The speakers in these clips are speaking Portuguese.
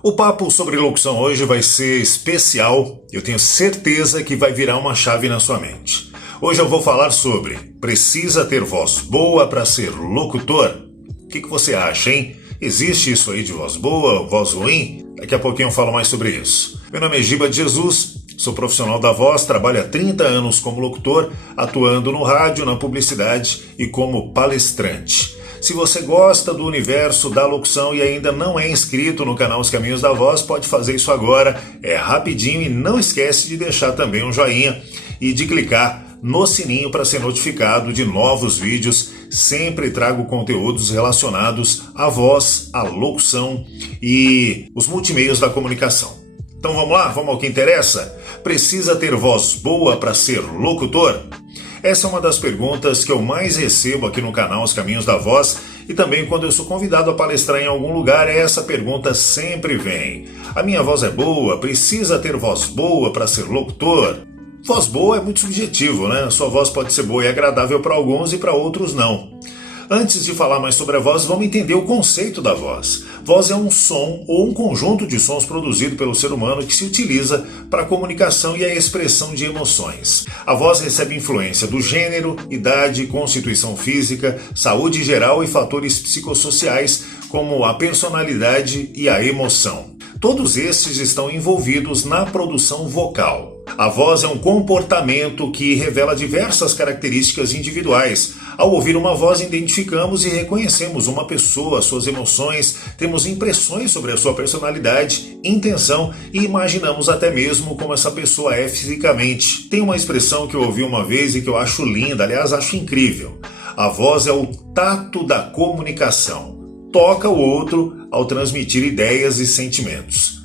O papo sobre locução hoje vai ser especial, eu tenho certeza que vai virar uma chave na sua mente. Hoje eu vou falar sobre precisa ter voz boa para ser locutor? O que você acha, hein? Existe isso aí de voz boa, voz ruim? Daqui a pouquinho eu falo mais sobre isso. Meu nome é Giba de Jesus, sou profissional da voz, trabalho há 30 anos como locutor, atuando no rádio, na publicidade e como palestrante. Se você gosta do universo da locução e ainda não é inscrito no canal Os Caminhos da Voz, pode fazer isso agora, é rapidinho e não esquece de deixar também um joinha e de clicar no sininho para ser notificado de novos vídeos. Sempre trago conteúdos relacionados à voz, à locução e os multimeios da comunicação. Então vamos lá, vamos ao que interessa? Precisa ter voz boa para ser locutor? Essa é uma das perguntas que eu mais recebo aqui no canal Os Caminhos da Voz e também quando eu sou convidado a palestrar em algum lugar, essa pergunta sempre vem. A minha voz é boa? Precisa ter voz boa para ser locutor? Voz boa é muito subjetivo, né? Sua voz pode ser boa e agradável para alguns e para outros não. Antes de falar mais sobre a voz, vamos entender o conceito da voz. Voz é um som ou um conjunto de sons produzido pelo ser humano que se utiliza para a comunicação e a expressão de emoções. A voz recebe influência do gênero, idade, constituição física, saúde geral e fatores psicossociais como a personalidade e a emoção. Todos esses estão envolvidos na produção vocal. A voz é um comportamento que revela diversas características individuais. Ao ouvir uma voz, identificamos e reconhecemos uma pessoa, suas emoções, temos impressões sobre a sua personalidade, intenção e imaginamos até mesmo como essa pessoa é fisicamente. Tem uma expressão que eu ouvi uma vez e que eu acho linda, aliás, acho incrível. A voz é o tato da comunicação. Toca o outro ao transmitir ideias e sentimentos.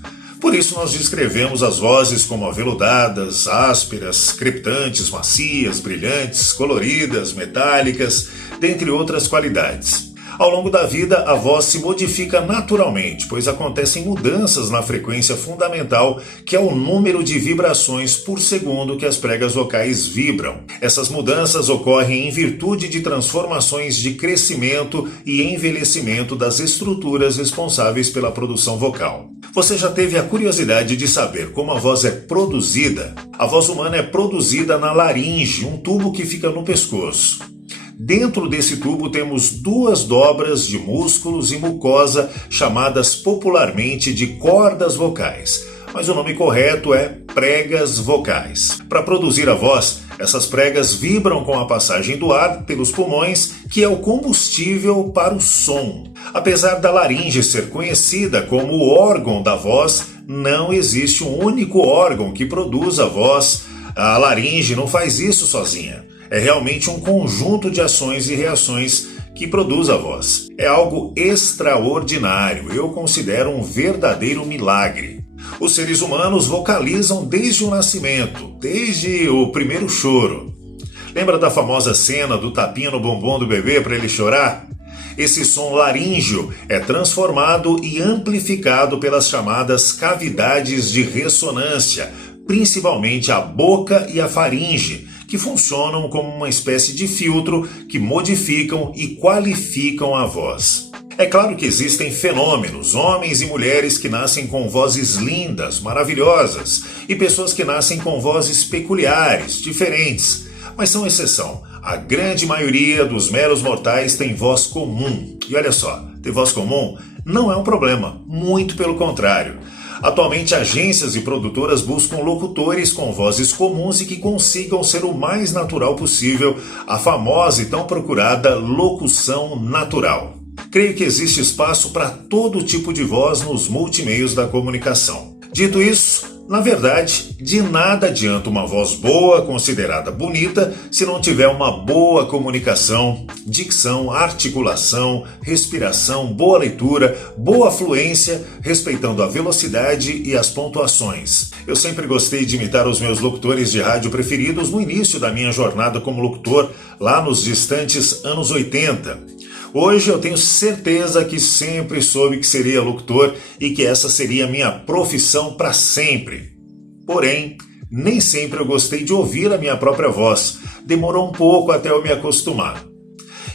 Por isso nós descrevemos as vozes como aveludadas, ásperas, crepitantes, macias, brilhantes, coloridas, metálicas, dentre outras qualidades. Ao longo da vida, a voz se modifica naturalmente, pois acontecem mudanças na frequência fundamental, que é o número de vibrações por segundo que as pregas vocais vibram. Essas mudanças ocorrem em virtude de transformações de crescimento e envelhecimento das estruturas responsáveis pela produção vocal. Você já teve a curiosidade de saber como a voz é produzida? A voz humana é produzida na laringe, um tubo que fica no pescoço. Dentro desse tubo temos duas dobras de músculos e mucosa chamadas popularmente de cordas vocais, mas o nome correto é pregas vocais. Para produzir a voz, essas pregas vibram com a passagem do ar pelos pulmões, que é o combustível para o som. Apesar da laringe ser conhecida como o órgão da voz, não existe um único órgão que produz a voz. A laringe não faz isso sozinha. É realmente um conjunto de ações e reações que produz a voz. É algo extraordinário, eu considero um verdadeiro milagre. Os seres humanos vocalizam desde o nascimento, desde o primeiro choro. Lembra da famosa cena do tapinha no bumbum do bebê para ele chorar? Esse som laríngeo é transformado e amplificado pelas chamadas cavidades de ressonância, principalmente a boca e a faringe, que funcionam como uma espécie de filtro que modificam e qualificam a voz. É claro que existem fenômenos, homens e mulheres que nascem com vozes lindas, maravilhosas, e pessoas que nascem com vozes peculiares, diferentes, mas são exceção. A grande maioria dos meros mortais tem voz comum. E olha só, ter voz comum não é um problema, muito pelo contrário. Atualmente, agências e produtoras buscam locutores com vozes comuns e que consigam ser o mais natural possível, a famosa e tão procurada locução natural. Creio que existe espaço para todo tipo de voz nos multimeios da comunicação. Dito isso, na verdade, de nada adianta uma voz boa, considerada bonita, se não tiver uma boa comunicação, dicção, articulação, respiração, boa leitura, boa fluência, respeitando a velocidade e as pontuações. Eu sempre gostei de imitar os meus locutores de rádio preferidos no início da minha jornada como locutor, lá nos distantes anos 80. Hoje eu tenho certeza que sempre soube que seria locutor e que essa seria a minha profissão para sempre. Porém, nem sempre eu gostei de ouvir a minha própria voz. Demorou um pouco até eu me acostumar.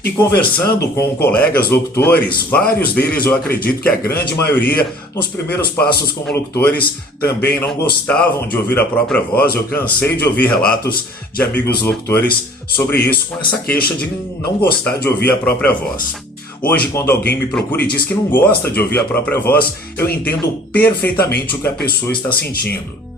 E conversando com colegas locutores, vários deles, eu acredito que a grande maioria, nos primeiros passos como locutores, também não gostavam de ouvir a própria voz. Eu cansei de ouvir relatos de amigos locutores sobre isso, com essa queixa de não gostar de ouvir a própria voz. Hoje, quando alguém me procura e diz que não gosta de ouvir a própria voz, eu entendo perfeitamente o que a pessoa está sentindo.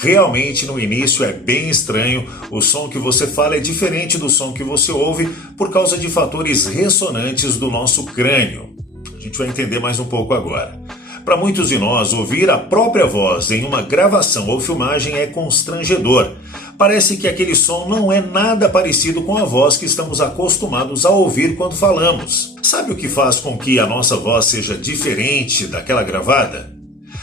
Realmente, no início é bem estranho, o som que você fala é diferente do som que você ouve por causa de fatores ressonantes do nosso crânio. A gente vai entender mais um pouco agora. Para muitos de nós, ouvir a própria voz em uma gravação ou filmagem é constrangedor. Parece que aquele som não é nada parecido com a voz que estamos acostumados a ouvir quando falamos. Sabe o que faz com que a nossa voz seja diferente daquela gravada?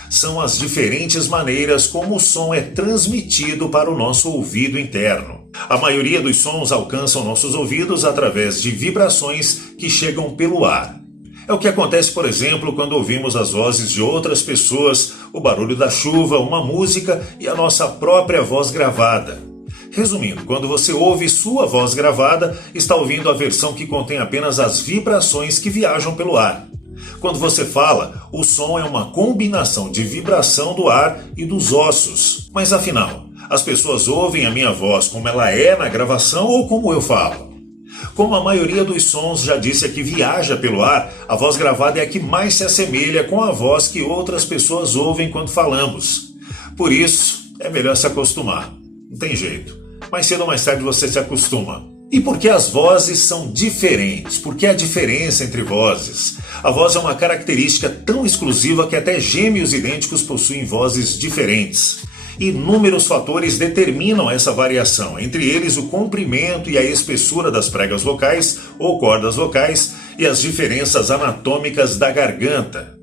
São as diferentes maneiras como o som é transmitido para o nosso ouvido interno. A maioria dos sons alcançam nossos ouvidos através de vibrações que chegam pelo ar. É o que acontece, por exemplo, quando ouvimos as vozes de outras pessoas, o barulho da chuva, uma música e a nossa própria voz gravada. Resumindo, quando você ouve sua voz gravada, está ouvindo a versão que contém apenas as vibrações que viajam pelo ar. Quando você fala, o som é uma combinação de vibração do ar e dos ossos. Mas afinal, as pessoas ouvem a minha voz como ela é na gravação ou como eu falo? Como a maioria dos sons já disse aqui viaja pelo ar, a voz gravada é a que mais se assemelha com a voz que outras pessoas ouvem quando falamos. Por isso, é melhor se acostumar. Não tem jeito. Mais cedo ou mais tarde você se acostuma. E por que as vozes são diferentes? Por que a diferença entre vozes? A voz é uma característica tão exclusiva que até gêmeos idênticos possuem vozes diferentes. Inúmeros fatores determinam essa variação, entre eles o comprimento e a espessura das pregas vocais ou cordas vocais e as diferenças anatômicas da garganta.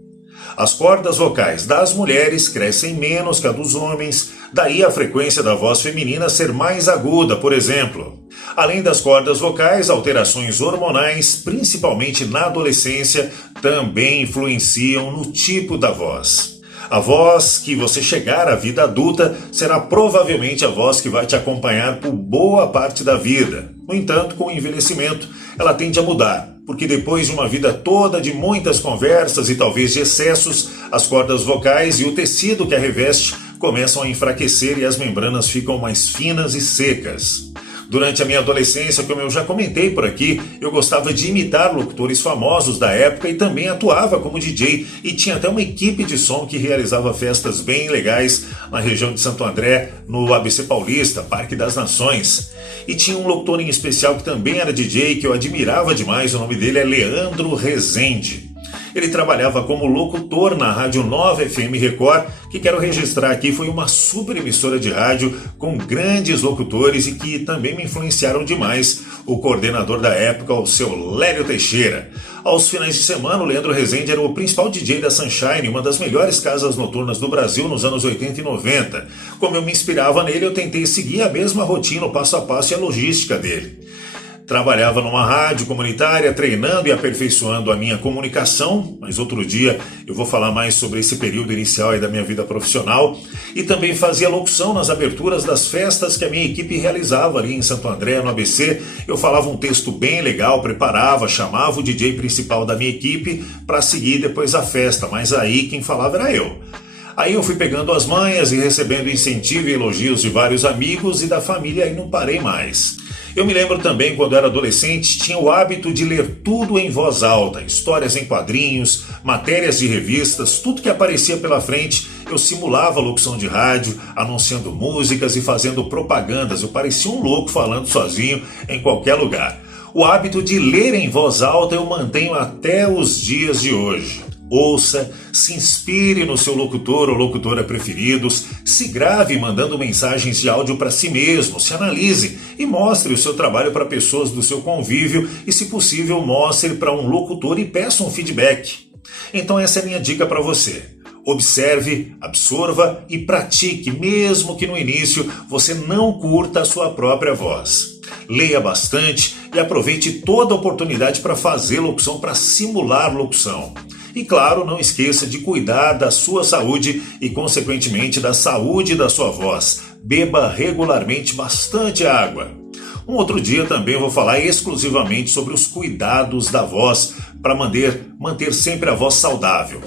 As cordas vocais das mulheres crescem menos que a dos homens, daí a frequência da voz feminina ser mais aguda, por exemplo. Além das cordas vocais, alterações hormonais, principalmente na adolescência, também influenciam no tipo da voz. A voz que você chegar à vida adulta será provavelmente a voz que vai te acompanhar por boa parte da vida. No entanto, com o envelhecimento, ela tende a mudar, porque depois de uma vida toda de muitas conversas e talvez de excessos, as cordas vocais e o tecido que a reveste começam a enfraquecer e as membranas ficam mais finas e secas. Durante a minha adolescência, como eu já comentei por aqui, eu gostava de imitar locutores famosos da época e também atuava como DJ e tinha até uma equipe de som que realizava festas bem legais na região de Santo André, no ABC Paulista, Parque das Nações. E tinha um locutor em especial que também era DJ, que eu admirava demais, o nome dele é Leandro Rezende. Ele trabalhava como locutor na Rádio Nova FM Record, que quero registrar aqui, foi uma super emissora de rádio com grandes locutores e que também me influenciaram demais. O coordenador da época, o seu Lério Teixeira. Aos finais de semana, o Leandro Rezende era o principal DJ da Sunshine, uma das melhores casas noturnas do Brasil nos anos 80 e 90. Como eu me inspirava nele, eu tentei seguir a mesma rotina, o passo a passo e a logística dele. Trabalhava numa rádio comunitária, treinando e aperfeiçoando a minha comunicação, mas outro dia eu vou falar mais sobre esse período inicial aí da minha vida profissional, e também fazia locução nas aberturas das festas que a minha equipe realizava ali em Santo André, no ABC. Eu falava um texto bem legal, preparava, chamava o DJ principal da minha equipe para seguir depois a festa, mas aí quem falava era eu. Aí eu fui pegando as manhas e recebendo incentivo e elogios de vários amigos e da família e não parei mais. Eu me lembro também, quando era adolescente, tinha o hábito de ler tudo em voz alta, histórias em quadrinhos, matérias de revistas, tudo que aparecia pela frente, eu simulava a locução de rádio, anunciando músicas e fazendo propagandas. Eu parecia um louco falando sozinho em qualquer lugar. O hábito de ler em voz alta eu mantenho até os dias de hoje. Ouça, se inspire no seu locutor ou locutora preferidos, se grave mandando mensagens de áudio para si mesmo, se analise e mostre o seu trabalho para pessoas do seu convívio e, se possível, mostre para um locutor e peça um feedback. Então essa é a minha dica para você. Observe, absorva e pratique, mesmo que no início você não curta a sua própria voz. Leia bastante e aproveite toda a oportunidade para fazer locução, para simular locução. E claro, não esqueça de cuidar da sua saúde e, consequentemente, da saúde da sua voz. Beba regularmente bastante água. Um outro dia também eu vou falar exclusivamente sobre os cuidados da voz para manter sempre a voz saudável.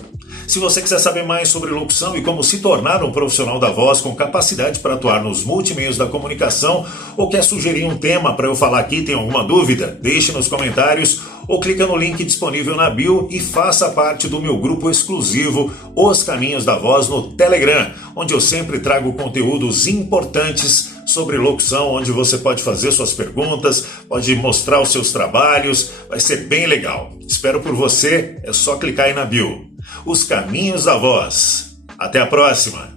Se você quiser saber mais sobre locução e como se tornar um profissional da voz com capacidade para atuar nos multimeios da comunicação, ou quer sugerir um tema para eu falar aqui, tem alguma dúvida? Deixe nos comentários ou clica no link disponível na bio e faça parte do meu grupo exclusivo Os Caminhos da Voz no Telegram, onde eu sempre trago conteúdos importantes sobre locução, onde você pode fazer suas perguntas, pode mostrar os seus trabalhos, vai ser bem legal. Espero por você, é só clicar aí na bio. Os Caminhos da Voz. Até a próxima!